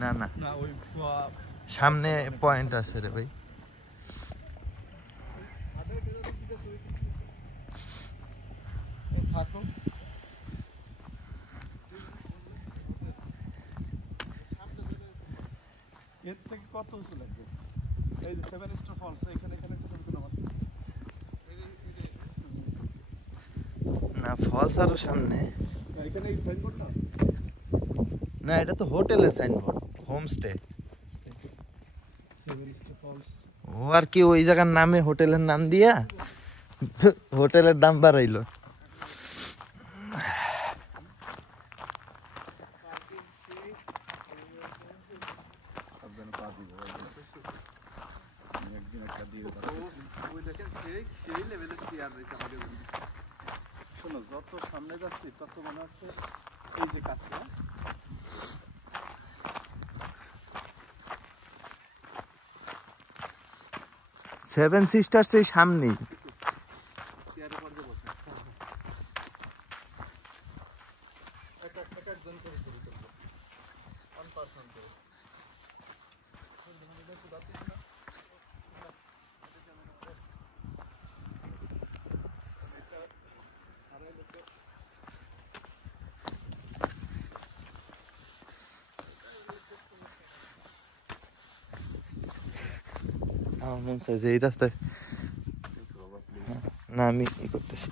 না না সামনে পয়েন্ট আছে রে ভাই। এর থেকে কত উঁচু লাগবে? এই যে 7 স্টার ফলস এখানে একটা না ফলস আরো সামনে। এখানে এই সাইনবোর্ডটা না এটা তো হোটেলের সাইনবোর্ড, হোমস্টে। 7 star falls. ও আর কি ওই জায়গার নামে হোটেলের নাম দিয়া হোটেলের দাম বাড়াইলো। শোনো যত সামনে যাচ্ছি তত মনে হচ্ছে এই যে কাছে সেভেন সিস্টার্স এই সামনেই। আমার মন চাই যে এই রাস্তায়, না আমি ই করতেছি।